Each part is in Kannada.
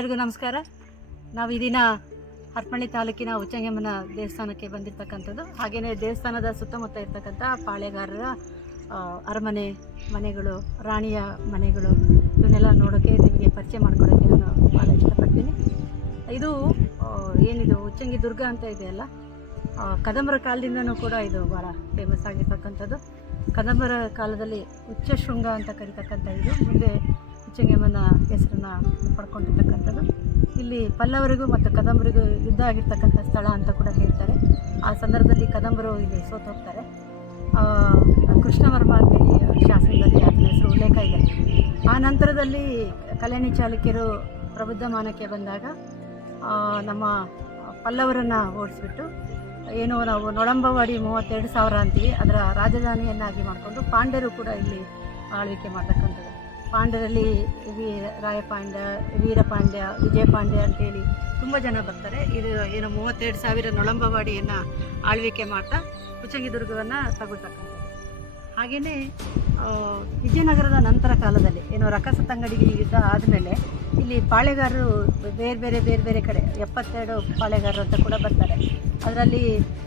ಎಲ್ಲರಿಗೂ ನಮಸ್ಕಾರ. ನಾವು ಈ ದಿನ ಹರಪನಹಳ್ಳಿ ತಾಲೂಕಿನ ಉಚ್ಚಂಗಿಯಮ್ಮನ ದೇವಸ್ಥಾನಕ್ಕೆ ಬಂದಿರತಕ್ಕಂಥದ್ದು. ಹಾಗೆಯೇ ದೇವಸ್ಥಾನದ ಸುತ್ತಮುತ್ತ ಇರ್ತಕ್ಕಂಥ ಪಾಳೆಗಾರರ ಅರಮನೆ ಮನೆಗಳು, ರಾಣಿಯ ಮನೆಗಳು, ಇವನ್ನೆಲ್ಲ ನೋಡೋಕ್ಕೆ ನಿಮಗೆ ಪರಿಚಯ ಮಾಡ್ಕೊಡೋಕ್ಕೆ ನಾನು ಭಾಳ ಇಷ್ಟಪಡ್ತೀನಿ. ಇದು ಏನಿದು ಉಚ್ಚಂಗಿ ದುರ್ಗ ಅಂತ ಇದೆಯಲ್ಲ, ಕದಂಬರ ಕಾಲದಿಂದನೂ ಕೂಡ ಇದು ಭಾಳ ಫೇಮಸ್ ಆಗಿರ್ತಕ್ಕಂಥದ್ದು. ಕದಂಬರ ಕಾಲದಲ್ಲಿ ಉಚ್ಚ ಶೃಂಗ ಅಂತ ಕರೀತಕ್ಕಂಥ ಇದು ಮುಂದೆ ಉಚ್ಚಂಗಿಯಮ್ಮನ ಹೆಸರನ್ನು ಪಡ್ಕೊಂಡಿರ್ತಕ್ಕಂಥದ್ದು. ಇಲ್ಲಿ ಪಲ್ಲವರಿಗೂ ಮತ್ತು ಕದಂಬರಿಗೂ ಯುದ್ಧ ಆಗಿರ್ತಕ್ಕಂಥ ಸ್ಥಳ ಅಂತ ಕೂಡ ಹೇಳ್ತಾರೆ. ಆ ಸಂದರ್ಭದಲ್ಲಿ ಕದಂಬರು ಇಲ್ಲಿ ಸೋತು ಹೋಗ್ತಾರೆ. ಕೃಷ್ಣವರ್ಮ ಅಂತೇಳಿ ಶಾಸನದಲ್ಲಿ ಅದರ ಹೆಸರು ಉಲ್ಲೇಖ ಇದೆ. ಆ ನಂತರದಲ್ಲಿ ಕಲ್ಯಾಣಿ ಚಾಲುಕ್ಯರು ಪ್ರಬುದ್ಧಮಾನಕ್ಕೆ ಬಂದಾಗ ನಮ್ಮ ಪಲ್ಲವರನ್ನು ಓಡಿಸ್ಬಿಟ್ಟು ಏನು ನಾವು ನೊಳಂಬವಾಡಿ 32,000 ಅಂತೀವಿ, ಅದರ ರಾಜಧಾನಿಯನ್ನಾಗಿ ಮಾಡಿಕೊಂಡು ಪಾಂಡ್ಯರು ಕೂಡ ಇಲ್ಲಿ ಆಳ್ವಿಕೆ ಮಾಡ್ತಕ್ಕಂಥದ್ದು. ಪಾಂಡ್ಯರಲ್ಲಿ ರಾಯಪಾಂಡ್ಯ, ವೀರಪಾಂಡ್ಯ, ವಿಜಯಪಾಂಡ್ಯ ಅಂತೇಳಿ ತುಂಬ ಜನ ಬರ್ತಾರೆ. ಇದು ಏನು 32,000 ನೊಳಂಬವಾಡಿಯನ್ನು ಆಳ್ವಿಕೆ ಮಾಡ್ತಾ ಉಚ್ಚಂಗಿ ದುರ್ಗವನ್ನು ತಗೊಳ್ತಕ್ಕಂಥದ್ದು. ಹಾಗೆಯೇ ವಿಜಯನಗರದ ನಂತರ ಕಾಲದಲ್ಲಿ ಏನು ರಕ್ಕಸತಂಗಡಿಗೆ ಯುದ್ಧ ಆದಮೇಲೆ ಇಲ್ಲಿ ಪಾಳೆಗಾರರು ಬೇರೆ ಬೇರೆ ಕಡೆ 72 ಪಾಳೆಗಾರರು ಅಂತ ಕೂಡ ಬರ್ತಾರೆ. ಅದರಲ್ಲಿ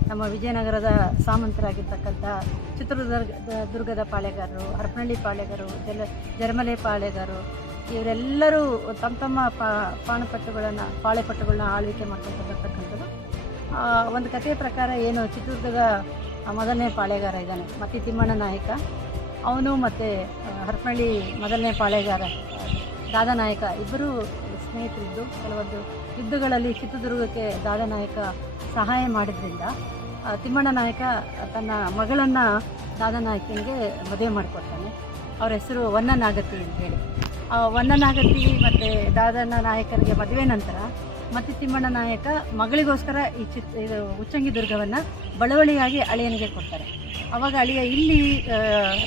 ನಮ್ಮ ವಿಜಯನಗರದ ಸಾಮಂತರಾಗಿರ್ತಕ್ಕಂಥ ಚಿತ್ರದುರ್ಗದ ಪಾಳೆಗಾರರು, ಹರಪನಹಳ್ಳಿ ಪಾಳೆಗಾರರು, ಜರಮಲೆ ಪಾಳೆಗಾರರು, ಇವರೆಲ್ಲರೂ ತಮ್ಮ ಪಾಳೆಪಟ್ಟುಗಳನ್ನ ಆಳ್ವಿಕೆ ಮಾಡ್ಕೊಂಡು ಬರ್ತಕ್ಕಂಥದ್ದು. ಒಂದು ಕಥೆಯ ಪ್ರಕಾರ ಏನು ಚಿತ್ರದುರ್ಗದ ಮೊದಲನೇ ಪಾಳೆಗಾರ ಇದ್ದಾನೆ ಮತ್ತಿ ತಿಮ್ಮಣ್ಣ ನಾಯಕ, ಅವನು ಮತ್ತು ಹರಪನಹಳ್ಳಿ ಮೊದಲನೇ ಪಾಳೆಗಾರ ದಾದಾನಾಯಕ ಇಬ್ಬರು ಸ್ನೇಹಿತರಿದ್ದು ಕೆಲವೊಂದು ಯುದ್ಧಗಳಲ್ಲಿ ಚಿತ್ರದುರ್ಗಕ್ಕೆ ದಾದಾನಾಯಕ ಸಹಾಯ ಮಾಡಿದ್ರಿಂದ ತಿಮ್ಮಣ್ಣ ನಾಯಕ ತನ್ನ ಮಗಳನ್ನು ದಾದಾನಾಯಕನಿಗೆ ಮದುವೆ ಮಾಡಿಕೊಡ್ತಾನೆ. ಅವ್ರ ಹೆಸರು ವನ್ನನಾಗತಿ ಅಂತೇಳಿ. ವನ್ನನಾಗತಿ ಮತ್ತು ದಾದನ ನಾಯಕರಿಗೆ ಮದುವೆ ನಂತರ ಮತ್ತು ತಿಮ್ಮಣ್ಣ ನಾಯಕ ಮಗಳಿಗೋಸ್ಕರ ಇದು ಉಚ್ಚಂಗಿ ದುರ್ಗವನ್ನು ಬಳುವಳಿಯಾಗಿ ಅಳಿಯನಿಗೆ ಕೊಡ್ತಾರೆ. ಆವಾಗ ಅಳಿಯ ಇಲ್ಲಿ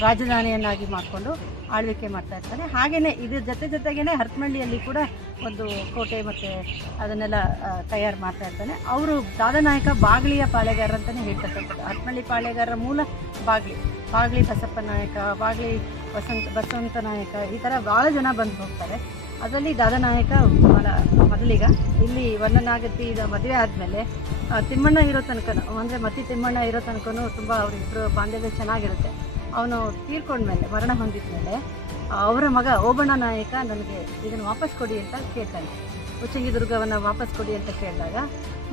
ರಾಜಧಾನಿಯನ್ನಾಗಿ ಮಾಡಿಕೊಂಡು ಆಳ್ವಿಕೆ ಮಾಡ್ತಾ ಇರ್ತಾನೆ. ಹಾಗೆಯೇ ಇದ್ರ ಜೊತೆಗೇ ಹರಪನಹಳ್ಳಿಯಲ್ಲಿ ಕೂಡ ಒಂದು ಕೋಟೆ ಮತ್ತು ಅದನ್ನೆಲ್ಲ ತಯಾರು ಮಾಡ್ತಾ ಇರ್ತಾನೆ. ಅವರು ದಾದಾನಾಯಕ ಬಾಗ್ಲಿಯ ಪಾಳೆಗಾರ ಅಂತಲೇ ಹೇಳ್ತಕ್ಕಂಥದ್ದು. ಹರಪನಹಳ್ಳಿ ಪಾಳೆಗಾರರ ಮೂಲ ಬಾಗ್ಲಿ ಬಸಪ್ಪ ನಾಯಕ, ಬಾಗ್ಲಿ ಬಸವಂತ ನಾಯಕ, ಈ ಥರ ಭಾಳ ಜನ ಬಂದು ಹೋಗ್ತಾರೆ. ಅದರಲ್ಲಿ ದಾದಾನಾಯಕ ಭಾಳ ಮೊದಲಿಗ. ಇಲ್ಲಿ ವನ್ನನಾಗತಿ ಮದುವೆ ಆದಮೇಲೆ ತಿಮ್ಮಣ್ಣ ಇರೋ ತನಕ ಅಂದರೆ ಮತ್ತಿ ತಿಮ್ಮಣ್ಣ ಇರೋ ತನಕನೂ ತುಂಬ ಅವರಿಬ್ಬರು ಬಾಂಧವ್ಯ ಚೆನ್ನಾಗಿರುತ್ತೆ. ಅವನು ತೀರ್ಕೊಂಡ್ಮೇಲೆ ಮರಣ ಹೊಂದಿದ್ಮೇಲೆ ಅವರ ಮಗ ಓಬಣ್ಣ ನಾಯಕ ನನಗೆ ಇದನ್ನು ವಾಪಸ್ ಕೊಡಿ ಅಂತ ಕೇಳ್ತಾನೆ. ಉಚ್ಚಂಗಿ ದುರ್ಗವನ್ನು ವಾಪಸ್ ಕೊಡಿ ಅಂತ ಕೇಳಿದಾಗ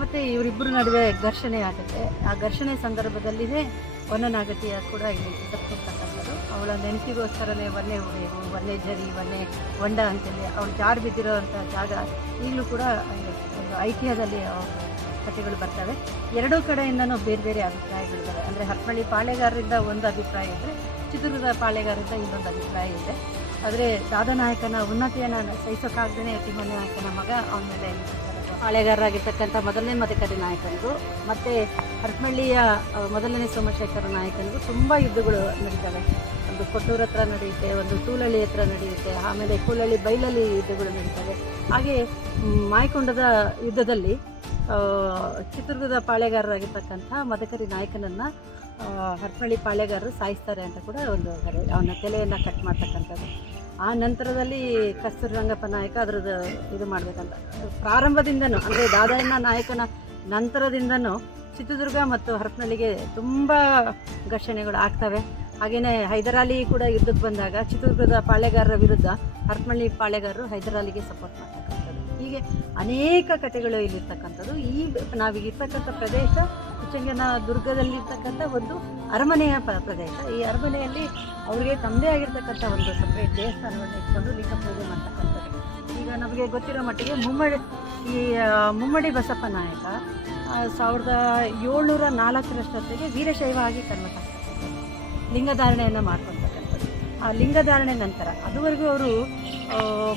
ಮತ್ತು ಇವರಿಬ್ಬರ ನಡುವೆ ಘರ್ಷಣೆ ಆಗುತ್ತೆ. ಆ ಘರ್ಷಣೆ ಸಂದರ್ಭದಲ್ಲಿಯೇ ವನ್ನನಾಗತಿಯ ಕೂಡ ಇಲ್ಲಿ ಸತ್ತೋಗ್ತಕ್ಕಂಥದ್ದು. ಅವಳ ನೆನಪಿಗೋಸ್ಕರನೇ ವನ್ನೆ ಉಳಿವು, ವನ್ನೆ ಜರಿ, ವನ್ನೆ ಹೊಂಡ ಅಂತೇಳಿ ಅವಳು ಜಾರು ಬಿದ್ದಿರೋ ಅಂಥ ಜಾಗ ಈಗಲೂ ಕೂಡ ಒಂದು ಐತಿಹ್ಯದಲ್ಲಿ ಕಥೆಗಳು ಬರ್ತವೆ. ಎರಡೂ ಕಡೆಯಿಂದನೂ ಬೇರೆ ಅಭಿಪ್ರಾಯಗಳಿದ್ದಾವೆ. ಅಂದರೆ ಹರಪನಹಳ್ಳಿ ಪಾಳೆಗಾರರಿಂದ ಒಂದು ಅಭಿಪ್ರಾಯ ಇದ್ದರೆ ಚಿತ್ರದುರ್ಗದ ಪಾಳೆಗಾರರಿಂದ ಇನ್ನೊಂದು ಅಭಿಪ್ರಾಯ ಇದೆ. ಆದರೆ ದಾದಾನಾಯಕನ ಉನ್ನತಿಯನ್ನು ಸಹಿಸೋಕ್ಕಾಗದೇ ತಿಮ್ಮಣ್ಣ ನಾಯಕನ ಮಗ ಅವನ ಮೇಲೆ ಪಾಳೆಗಾರರಾಗಿರ್ತಕ್ಕಂಥ ಮೊದಲನೇ ಮದಕರಿ ನಾಯಕನಿಗೂ ಮತ್ತು ಹರಪನಹಳ್ಳಿಯ ಮೊದಲನೇ ಸೋಮಶೇಖರ ನಾಯಕನಿಗೂ ತುಂಬ ಯುದ್ಧಗಳು ನಡೀತವೆ. ಒಂದು ಕೊಟ್ಟೂರ ಹತ್ರ ನಡೆಯುತ್ತೆ, ಒಂದು ತೂಲಳ್ಳಿ ಹತ್ರ ನಡೆಯುತ್ತೆ, ಆಮೇಲೆ ಕೂಲಳ್ಳಿ ಬೈಲಲ್ಲಿ ಯುದ್ಧಗಳು ನಡೀತವೆ. ಹಾಗೆ ಮಾಯಕೊಂಡದ ಯುದ್ಧದಲ್ಲಿ ಚಿತ್ರದುರ್ಗದ ಪಾಳೆಗಾರರಾಗಿರ್ತಕ್ಕಂಥ ಮದಕರಿ ನಾಯಕನನ್ನು ಹರಪನಹಳ್ಳಿ ಪಾಳೆಗಾರರು ಸಾಯಿಸ್ತಾರೆ ಅಂತ ಕೂಡ ಒಂದು ಅವನ ತಲೆಯನ್ನು ಕಟ್ ಮಾಡ್ತಕ್ಕಂಥದ್ದು. ಆ ನಂತರದಲ್ಲಿ ಕಸ್ತೂರಿ ರಂಗಪ್ಪ ನಾಯಕ ಅದರದ್ದು ಇದು ಮಾಡಬೇಕಂತ ಪ್ರಾರಂಭದಿಂದನೂ ಅಂದರೆ ದಾದಣ್ಣ ನಾಯಕನ ನಂತರದಿಂದನೂ ಚಿತ್ರದುರ್ಗ ಮತ್ತು ಹರಪನಹಳ್ಳಿಗೆ ತುಂಬ ಘರ್ಷಣೆಗಳು ಆಗ್ತವೆ. ಹಾಗೆಯೇ ಹೈದರಾಲಿ ಕೂಡ ಯುದ್ಧಕ್ಕೆ ಬಂದಾಗ ಚಿತ್ರದುರ್ಗದ ಪಾಳೆಗಾರರ ವಿರುದ್ಧ ಹರಪನಹಳ್ಳಿ ಪಾಳೆಗಾರರು ಹೈದರಾಲಿಗೆ ಸಪೋರ್ಟ್ ಮಾಡ್ತಕ್ಕಂಥದ್ದು. ಹೀಗೆ ಅನೇಕ ಕಥೆಗಳು ಇಲ್ಲಿರ್ತಕ್ಕಂಥದ್ದು. ನಾವೀಗ ಇರ್ತಕ್ಕಂಥ ಪ್ರದೇಶ ಉಚ್ಚಂಗಿನ ದುರ್ಗದಲ್ಲಿರ್ತಕ್ಕಂಥ ಒಂದು ಅರಮನೆಯ ಪ್ರದೇಶ. ಈ ಅರಮನೆಯಲ್ಲಿ ಅವರಿಗೆ ತಮ್ಮದೇ ಆಗಿರ್ತಕ್ಕಂಥ ಒಂದು ಸಪ್ರೇಟ್ ದೇವಸ್ಥಾನವನ್ನು ಇಟ್ಕೊಂಡು ಲಿಂಗ ಪೂಜೆ ಮಾಡ್ತಕ್ಕಂಥದ್ದು. ಈಗ ನಮಗೆ ಗೊತ್ತಿರೋ ಮಟ್ಟಿಗೆ ಮುಮ್ಮಡಿ ಬಸಪ್ಪ ನಾಯಕ 1704 ವೀರಶೈವ ಆಗಿ ಕನ್ವರ್ಟ್ ಆಗ್ತಕ್ಕಂಥದ್ದು, ಲಿಂಗಧಾರಣೆಯನ್ನು ಮಾಡ್ಕೊಳ್ತಕ್ಕಂಥದ್ದು. ಆ ಲಿಂಗಧಾರಣೆ ನಂತರ ಅದುವರೆಗೂ ಅವರು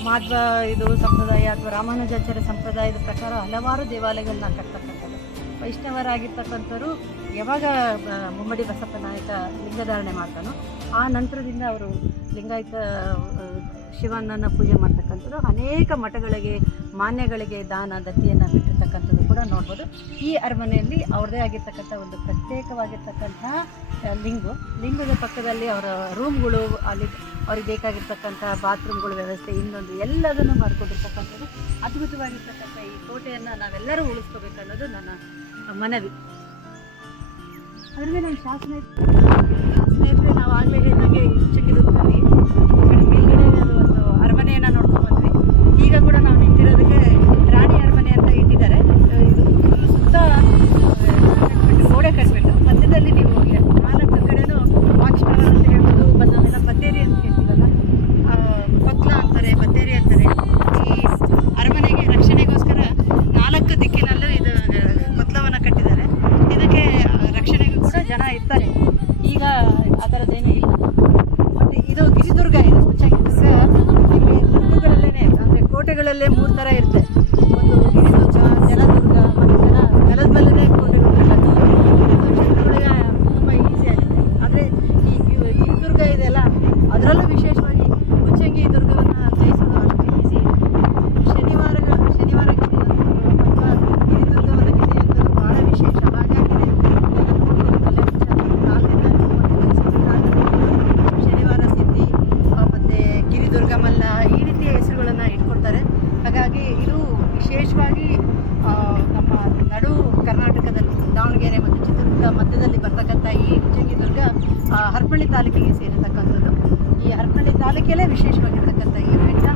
ಮಾಧ್ವ ಇದು ಸಂಪ್ರದಾಯ ಅಥವಾ ರಾಮಾನುಜಾಚಾರ್ಯ ಸಂಪ್ರದಾಯದ ಪ್ರಕಾರ ಹಲವಾರು ದೇವಾಲಯಗಳನ್ನ ಕಟ್ತಕ್ಕಂಥದ್ದು. ವೈಷ್ಣವರಾಗಿರ್ತಕ್ಕಂಥವ್ರು ಯಾವಾಗ ಮುಮ್ಮಡಿ ಬಸಪ್ಪ ನಾಯಕ ಲಿಂಗಧಾರಣೆ ಮಾಡ್ತಾನೋ ಆ ನಂತರದಿಂದ ಅವರು ಲಿಂಗಾಯತ ಶಿವನನ್ನು ಪೂಜೆ ಮಾಡ್ತಕ್ಕಂಥದ್ದು. ಅನೇಕ ಮಠಗಳಿಗೆ ಮಾನ್ಯಗಳಿಗೆ ದಾನ ದತ್ತಿಯನ್ನು ಬಿಟ್ಟಿರ್ತಕ್ಕಂಥದ್ದು ಕೂಡ ನೋಡ್ಬೋದು. ಈ ಅರಮನೆಯಲ್ಲಿ ಅವ್ರದ್ದೇ ಆಗಿರ್ತಕ್ಕಂಥ ಒಂದು ಪ್ರತ್ಯೇಕವಾಗಿರ್ತಕ್ಕಂಥ ಲಿಂಗದ ಪಕ್ಕದಲ್ಲಿ ಅವರ ರೂಮ್ಗಳು, ಅಲ್ಲಿ ಅವ್ರಿಗೆ ಬೇಕಾಗಿರ್ತಕ್ಕಂಥ ಬಾತ್ರೂಮ್ಗಳ ವ್ಯವಸ್ಥೆ ಇನ್ನೊಂದು ಎಲ್ಲದನ್ನು ಮಾಡಿಕೊಂಡಿರ್ತಕ್ಕಂಥದ್ದು ಅದ್ಭುತವಾಗಿರ್ತಕ್ಕಂಥ ಈ ಕೋಟೆಯನ್ನು ನಾವೆಲ್ಲರೂ ಉಳಿಸ್ಕೋಬೇಕನ್ನೋದು ನನ್ನ ಮನವಿ. ಅದರಿಂದ ನನ್ನ ಸ್ನೇಹಿತರೆ ನಾವು ಆಗಲೇ ಹೇಳಿದಂಗೆ ಚಿಕ್ಕದುರ್ಗದಲ್ಲಿ ಮೇಲ್ಗಡೆ ಅದು ಒಂದು ಅರಮನೆಯನ್ನು ನೋಡ್ಕೊಂಡು ಬಂದ್ವಿ. ಈಗ ಕೂಡ ನಾವು ನಿಂತಿರೋದಕ್ಕೆ ರಾಣಿ ಅರಮನೆ ಅಂತ ಇಟ್ಟಿದ್ದಾರೆ. ಇದು ಸುತ್ತ ಗೋಡೆ ಕಟ್ಬಿಟ್ಟು ಮಧ್ಯದಲ್ಲಿ ನೀವು 4 ಕಡೆನೂ ವಾಚ್ ಟವರ್ ಅಂತ ಹೇಳ್ಬೋದು, ನಾವೆಲ್ಲ ಬತ್ತೇರಿ ಅಂತ ಹೇಳ್ತೀವಲ್ಲ, ಕೊತ್ಲ ಅಂತಾರೆ, ಬತ್ತೇರಿ ಅಂತಾರೆ. ಈ ಅರಮನೆಗೆ ರಕ್ಷಣೆಗೋಸ್ಕರ 4 ದಿಕ್ಕಿನಲ್ಲೂ ಇದು ಕೊತ್ಲವನ್ನು ಕಟ್ಟಿದ್ದಾರೆ. ಇದಕ್ಕೆ ರಕ್ಷಣೆಗೂ ಕೂಡ ಜನ ಇರ್ತಾರೆ. ಈಗ ಆ ಥರದ್ದೇನೂ ಇಲ್ಲ. ಮತ್ತು ಇದು ಗಿರಿದುರ್ಗ, ಇದು ಗಿರಿದುರ್ಗ ಇಲ್ಲಿ ದುರ್ಗಗಳಲ್ಲೇ ಅಂದರೆ ಕೋಟೆಗಳಲ್ಲೇ 3 ಥರ ಇರುತ್ತೆ. ಒಂದು ಗಿರಿದುರ್ಗ, ಜಲದುರ್ಗ ಮತ್ತು ನೆಲದ ಮೇಲೇ ಕೋಟೆಗಳು ಕಟ್ಟೋದು. ಶತ್ರುಗಳಿಗೆ ತುಂಬ ಈಸಿ ಆಗುತ್ತೆ. ಆದರೆ ಈ ಗಿರಿದುರ್ಗ ಇದೆಲ್ಲ ಅದರಲ್ಲೂ ವಿಶೇಷವಾಗಿ ಉಚ್ಚಂಗಿ ದುರ್ಗವನ್ನು ಜಯಿಸೋದು ಅಷ್ಟು ಈಸಿ. ಶನಿವಾರ ಗಿರಿಯುವಂಥದ್ದು ಅಥವಾ ಗಿರಿದುರ್ಗವನ್ನು ಗೆಳೆಯುವಂಥದ್ದು ಭಾಳ ವಿಶೇಷ. ಹಾಗಾಗಿದೆ ಶನಿವಾರ ಸಿದ್ಧಿ ಮತ್ತು ಗಿರಿದುರ್ಗ ಮಲ್ಲ ಈ ರೀತಿಯ ಹೆಸರುಗಳನ್ನು ಇಟ್ಕೊಳ್ತಾರೆ. ಹಾಗಾಗಿ ಇದು ವಿಶೇಷವಾಗಿ ನಮ್ಮ ನಡು ಕರ್ನಾಟಕದಲ್ಲಿ ದಾವಣಗೆರೆ ಮತ್ತು ಚಿತ್ರದುರ್ಗ ಮಧ್ಯದಲ್ಲಿ ಬರ್ತಕ್ಕಂಥ ಈ ಉಚ್ಚಂಗಿ ದುರ್ಗ ಹರಪನಹಳ್ಳಿ ತಾಲೂಕಿಗೆ ಸೇರಿರ್ತಕ್ಕಂಥದ್ದು. ಈ ಹರಪನಹಳ್ಳಿ ತಾಲೂಕಲ್ಲೇ ವಿಶೇಷವಾಗಿರ್ತಕ್ಕಂಥ ಈ ಬೆಟ್ಟ.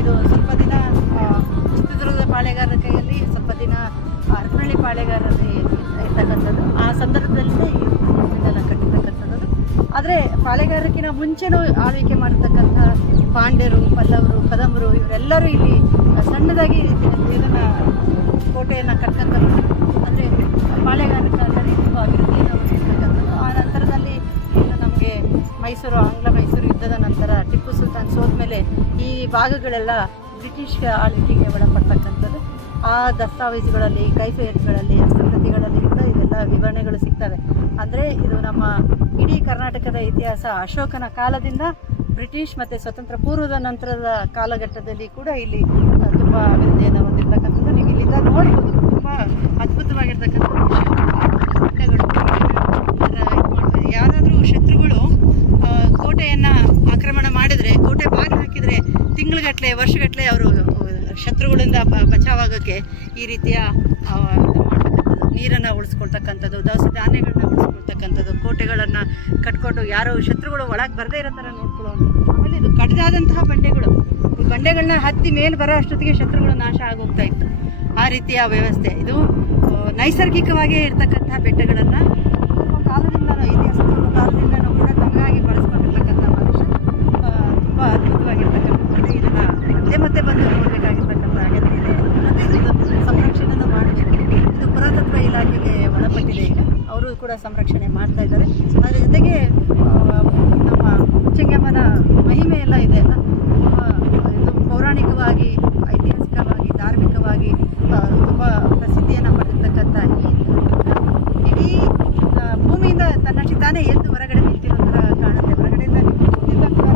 ಇದು ಸ್ವಲ್ಪ ದಿನ ಚಿತ್ರದುರ್ಗದ ಪಾಳೆಗಾರರ ಕೈಯಲ್ಲಿ, ಸ್ವಲ್ಪ ದಿನ ಹರಪನಹಳ್ಳಿ ಪಾಳೆಗಾರರಲ್ಲಿ ಇರ್ತಕ್ಕಂಥದ್ದು. ಆ ಸಂದರ್ಭದಲ್ಲೇ ಇದನ್ನೆಲ್ಲ ಕಟ್ಟಿರ್ತಕ್ಕಂಥದ್ದು. ಆದರೆ ಪಾಳೆಗಾರಕ್ಕಿಂತ ಮುಂಚೆನೂ ಆಳ್ವಿಕೆ ಮಾಡಿರ್ತಕ್ಕಂಥ ಪಾಂಡ್ಯರು, ಪಲ್ಲವರು, ಕದಂಬರು ಇವರೆಲ್ಲರೂ ಇಲ್ಲಿ ಸಣ್ಣದಾಗಿ ಇದನ್ನು ಕೋಟೆಯನ್ನು ಕಟ್ಕೊಂತಾರೆ. ಅಂದರೆ ಪಾಳೆಗಾರ ಕಾಲದಲ್ಲಿ ತುಂಬ ಅಭಿವೃದ್ಧಿಯನ್ನು ಹೊಂದಿರ್ತಕ್ಕಂಥದ್ದು. ಆ ನಂತರದಲ್ಲಿ ಇನ್ನು ನಮಗೆ ಆಂಗ್ಲ ಮೈಸೂರು ಯುದ್ಧದ ನಂತರ ಟಿಪ್ಪು ಸುಲ್ತಾನ್ ಸೋತ ಮೇಲೆ ಈ ಭಾಗಗಳೆಲ್ಲ ಬ್ರಿಟಿಷ್ ಆಳ್ವಿಕೆಗೆ ಒಳಪಡ್ತಕ್ಕಂಥದ್ದು. ಆ ದಸ್ತಾವೇಜುಗಳಲ್ಲಿ, ಕೈಫಿಯತ್ಗಳಲ್ಲಿ, ಹಸ್ತಪ್ರತಿಗಳಲ್ಲಿ ಕೂಡ ಇದೆಲ್ಲ ವಿವರಣೆಗಳು ಸಿಗ್ತವೆ. ಅಂದರೆ ಇದು ನಮ್ಮ ಇಡೀ ಕರ್ನಾಟಕದ ಇತಿಹಾಸ ಅಶೋಕನ ಕಾಲದಿಂದ ಬ್ರಿಟಿಷ್ ಮತ್ತು ಸ್ವತಂತ್ರ ಪೂರ್ವದ ನಂತರದ ಕಾಲಘಟ್ಟದಲ್ಲಿ ಕೂಡ ಇಲ್ಲಿ ತುಂಬ ಅಭಿವೃದ್ಧಿಯನ್ನು ಹೊಂದಿರತಕ್ಕಂಥದ್ದು. ನೀವು ಇಲ್ಲಿಂದ ನೋಡ್ಬೋದು. ತುಂಬ ಅದ್ಭುತವಾಗಿರ್ತಕ್ಕಂಥ ವಿಷಯಗಳು. ಯಾರಾದರೂ ಶತ್ರುಗಳು ಕೋಟೆಯನ್ನು ಆಕ್ರಮಣ ಮಾಡಿದರೆ, ಕೋಟೆ ಬಾಗಿಲು ಹಾಕಿದರೆ ತಿಂಗಳುಗಟ್ಟಲೆ, ವರ್ಷಗಟ್ಟಲೆ ಅವರು ಶತ್ರುಗಳಿಂದ ಬಚಾವಾಗೋಕ್ಕೆ ಈ ರೀತಿಯ ನೀರನ್ನು ಉಳಿಸ್ಕೊಳ್ತಕ್ಕಂಥದ್ದು, ದವಸ ಧಾನ್ಯಗಳನ್ನ ಉಳಿಸ್ಕೊಳ್ತಕ್ಕಂಥದ್ದು, ಕೋಟೆಗಳನ್ನು ಕಟ್ಕೊಂಡು ಯಾರೋ ಶತ್ರುಗಳು ಒಳಗೆ ಬರದೇ ಇರೋ ಥರ ನೋಡ್ಕೊಳ್ಳೋದು. ಆಮೇಲೆ ಇದು ಕಡ್ದಾದಂತಹ ಬಂಡೆಗಳು, ಈ ಬಂಡೆಗಳನ್ನ ಹತ್ತಿ ಮೇಲೆ ಬರೋ ಅಷ್ಟೊತ್ತಿಗೆ ಶತ್ರುಗಳು ನಾಶ ಆಗೋಗ್ತಾ ಇತ್ತು. ಆ ರೀತಿಯ ವ್ಯವಸ್ಥೆ ಇದು. ನೈಸರ್ಗಿಕವಾಗಿಯೇ ಇರ್ತಕ್ಕಂತಹ ಬೆಟ್ಟಗಳನ್ನು ಕಾಲದಿಂದಲೂ, ಇತಿಹಾಸ ಪೂರ್ವ ಕಾಲದಿಂದಲೂ ಕೂಡ ತಮಗಾಗಿ ಬಳಸ್ಕೊಂಡಿರ್ತಕ್ಕಂಥ ಮನುಷ್ಯ ತುಂಬ ಅದ್ಭುತವಾಗಿರ್ತಕ್ಕಂಥದ್ದು. ಇದನ್ನು ಮತ್ತೆ ಮತ್ತೆ ಬಂದು ನೋಡಬೇಕಾಗಿರ್ತಕ್ಕಂಥ ಅಗತ್ಯ ಇದೆ. ಮತ್ತು ಇದು ಸಂರಕ್ಷಣೆಯನ್ನು ಮಾಡಬೇಕು. ಇದು ಪುರಾತತ್ವ ಇಲಾಖೆಗೆ ಒಳಪಟ್ಟಿದೆ. ಈಗ ಅವರು ಕೂಡ ಸಂರಕ್ಷಣೆ ಮಾಡ್ತಾ ಇದ್ದಾರೆ. ಅದರ ಜೊತೆಗೆ ನಮ್ಮ ಉಚ್ಚಂಗಮ್ಮನ ಮಹಿಮೆ ಎಲ್ಲ ಇದೆ ಅಲ್ಲ, ಇದು ಪೌರಾಣಿಕವಾಗಿ, ಐತಿಹಾಸಿಕವಾಗಿ, ಧಾರ್ಮಿಕವಾಗಿ ತುಂಬ ಪ್ರಸಿದ್ಧಿಯನ್ನು ಪಡೆದಿರ್ತಕ್ಕಂಥ ಈ ಇಡೀ ಭೂಮಿಯಿಂದ ತನ್ನಷ್ಟು ತಾನೇ ಎದ್ದು ಹೊರಗಡೆ ನಿಂತಿರೋ ಥರ ಕಾಣುತ್ತೆ. ಹೊರಗಡೆಯಿಂದ ನಿಂತಿದ್ದ ಕೂಡ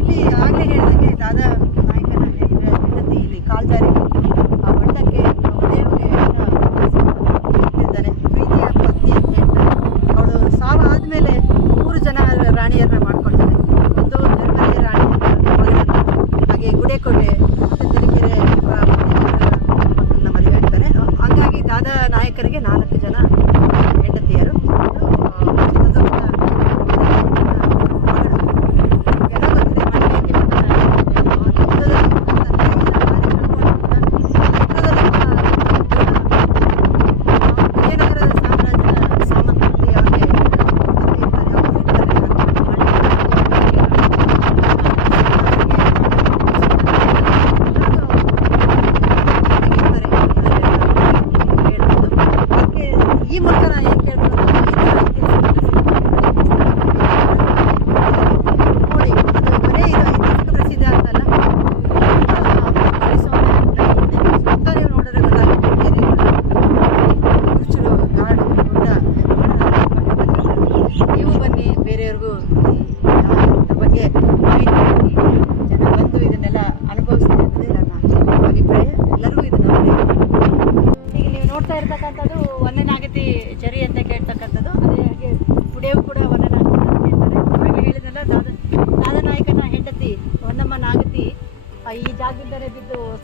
ಇಲ್ಲಿ ಆಗಲೇ ಹೇಳಿದಂಗೆ ದಾದಾ ನಾಯಕನ ಹೆಂಡತಿ ಇಲ್ಲಿ ಕಾಲ್ಜಾರಿ ಆ ಹೊಂಡಕ್ಕೆ ದೇವಗೆ ಇಟ್ಟಿರ್ತಾನೆ. ಪ್ರೀತಿಯ ಪತ್ನಿ ಅಂತ ಹೇಳ್ತಾರೆ. ಅವಳು ಸಾವು ಆದಮೇಲೆ 3 ಜನ ರಾಣಿಯರನ್ನ ಮಾಡ್ಕೊಳ್ತಾನೆ. ಒಂದು ನಿರ್ಮಲೆ ರಾಣಿ, ಹಾಗೆ ಗುಡೇಕೋಟೆ ಮತ್ತು ತರೀಕೆರೆ ಮಕ್ಕಳನ್ನ ಮದುವೆ ಆಗ್ತಾನೆ. ಹಾಗಾಗಿ ದಾದಾ ನಾಯಕರಿಗೆ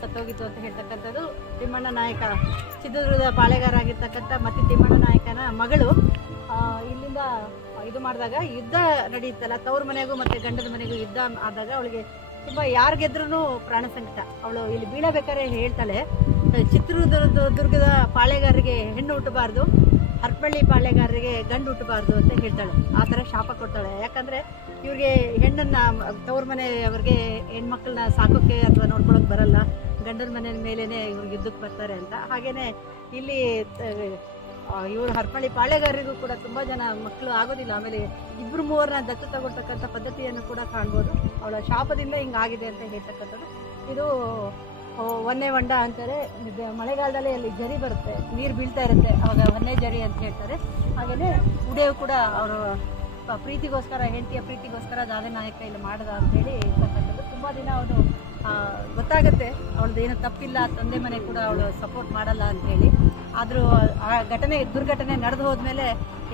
ಸತ್ತೋಗಿತ್ತು ಅಂತ ಹೇಳ್ತಕ್ಕಂಥದ್ದು. ತಿಮ್ಮಣ್ಣ ನಾಯಕ ಚಿತ್ರದುರ್ಗದ ಪಾಳೆಗಾರ ಆಗಿರ್ತಕ್ಕಂಥ ಮತ್ತಿ ತಿಮ್ಮಣ್ಣ ನಾಯಕನ ಮಗಳು ಇಲ್ಲಿಂದ ಇದು ಮಾಡಿದಾಗ ಯುದ್ಧ ನಡೆಯುತ್ತಲ್ಲ, ತವ್ರ ಮನೆಗೂ ಮತ್ತು ಗಂಡನ ಮನೆಗೂ ಯುದ್ಧ ಆದಾಗ ಅವಳಿಗೆ ತುಂಬ ಯಾರು ಗೆದ್ರೂ ಪ್ರಾಣ ಸಂಕಟ. ಅವಳು ಇಲ್ಲಿ ಬೀಳಬೇಕಾದ್ರೆ ಹೇಳ್ತಾಳೆ, ಚಿತ್ರದುರ್ಗದ ಪಾಳೆಗಾರರಿಗೆ ಹೆಣ್ಣು ಹುಟ್ಟಬಾರ್ದು, ಹರಪನಹಳ್ಳಿ ಪಾಳೆಗಾರರಿಗೆ ಗಂಡು ಹುಟ್ಟಬಾರ್ದು ಅಂತ ಹೇಳ್ತಾಳೆ. ಆ ಥರ ಶಾಪ ಕೊಡ್ತಾಳೆ. ಯಾಕಂದರೆ ಇವ್ರಿಗೆ ಹೆಣ್ಣನ್ನು ತವ್ರ ಮನೆಯವ್ರಿಗೆ ಹೆಣ್ಮಕ್ಳನ್ನ ಸಾಕೋಕ್ಕೆ ಅಥವಾ ನೋಡ್ಕೊಳ್ಳೋಕೆ ಬರಲ್ಲ, ಗಂಡನ ಮನೆ ಮೇಲೇ ಇವ್ರಿಗೆ ಯುದ್ಧಕ್ಕೆ ಬರ್ತಾರೆ ಅಂತ. ಹಾಗೆಯೇ ಇಲ್ಲಿ ಇವರು ಹರಪನಹಳ್ಳಿ ಪಾಳೆಗಾರರಿಗೂ ಕೂಡ ತುಂಬ ಜನ ಮಕ್ಕಳು ಆಗೋದಿಲ್ಲ. ಆಮೇಲೆ 2-3 ದತ್ತು ತಗೊಳ್ತಕ್ಕಂಥ ಪದ್ಧತಿಯನ್ನು ಕೂಡ ಕಾಣ್ಬೋದು. ಅವಳ ಶಾಪದಿಂದ ಹಿಂಗಾಗಿದೆ ಅಂತ ಹೇಳ್ತಕ್ಕಂಥದ್ದು. ಇದು ಹೊನ್ನೆ ಹೊಂಡ ಅಂತಾರೆ. ಮಳೆಗಾಲದಲ್ಲಿ ಅಲ್ಲಿ ಜರಿ ಬರುತ್ತೆ, ನೀರು ಬೀಳ್ತಾ ಇರುತ್ತೆ, ಅವಾಗ ಹೊನ್ನೆ ಜರಿ ಅಂತ ಹೇಳ್ತಾರೆ. ಹಾಗೆಯೇ ಉಡೆಯು ಕೂಡ ಅವರು ಪ್ರೀತಿಗೋಸ್ಕರ, ಹೆಂಡತಿಯ ಪ್ರೀತಿಗೋಸ್ಕರ ದಾದನಾಯಕ ಇಲ್ಲಿ ಮಾಡ್ದ ಅಂತೇಳಿ ಇರ್ತಕ್ಕಂಥದ್ದು. ತುಂಬ ದಿನ ಅವನು ಗೊತ್ತಾಗುತ್ತೆ ಅವಳದ್ದು ಏನು ತಪ್ಪಿಲ್ಲ, ತಂದೆ ಮನೆ ಕೂಡ ಅವಳು ಸಪೋರ್ಟ್ ಮಾಡಲ್ಲ ಅಂಥೇಳಿ. ಆದರೂ ಆ ದುರ್ಘಟನೆ ನಡೆದು ಹೋದ್ಮೇಲೆ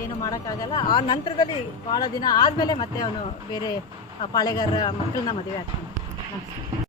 ಏನು ಮಾಡೋಕ್ಕಾಗಲ್ಲ. ಆ ನಂತರದಲ್ಲಿ ಭಾಳ ದಿನ ಆದಮೇಲೆ ಮತ್ತೆ ಅವನು ಬೇರೆ ಪಾಳೆಗಾರರ ಮಕ್ಕಳನ್ನ ಮದುವೆ ಆಗ್ತಾನೆ. ನಮಸ್ಕಾರ.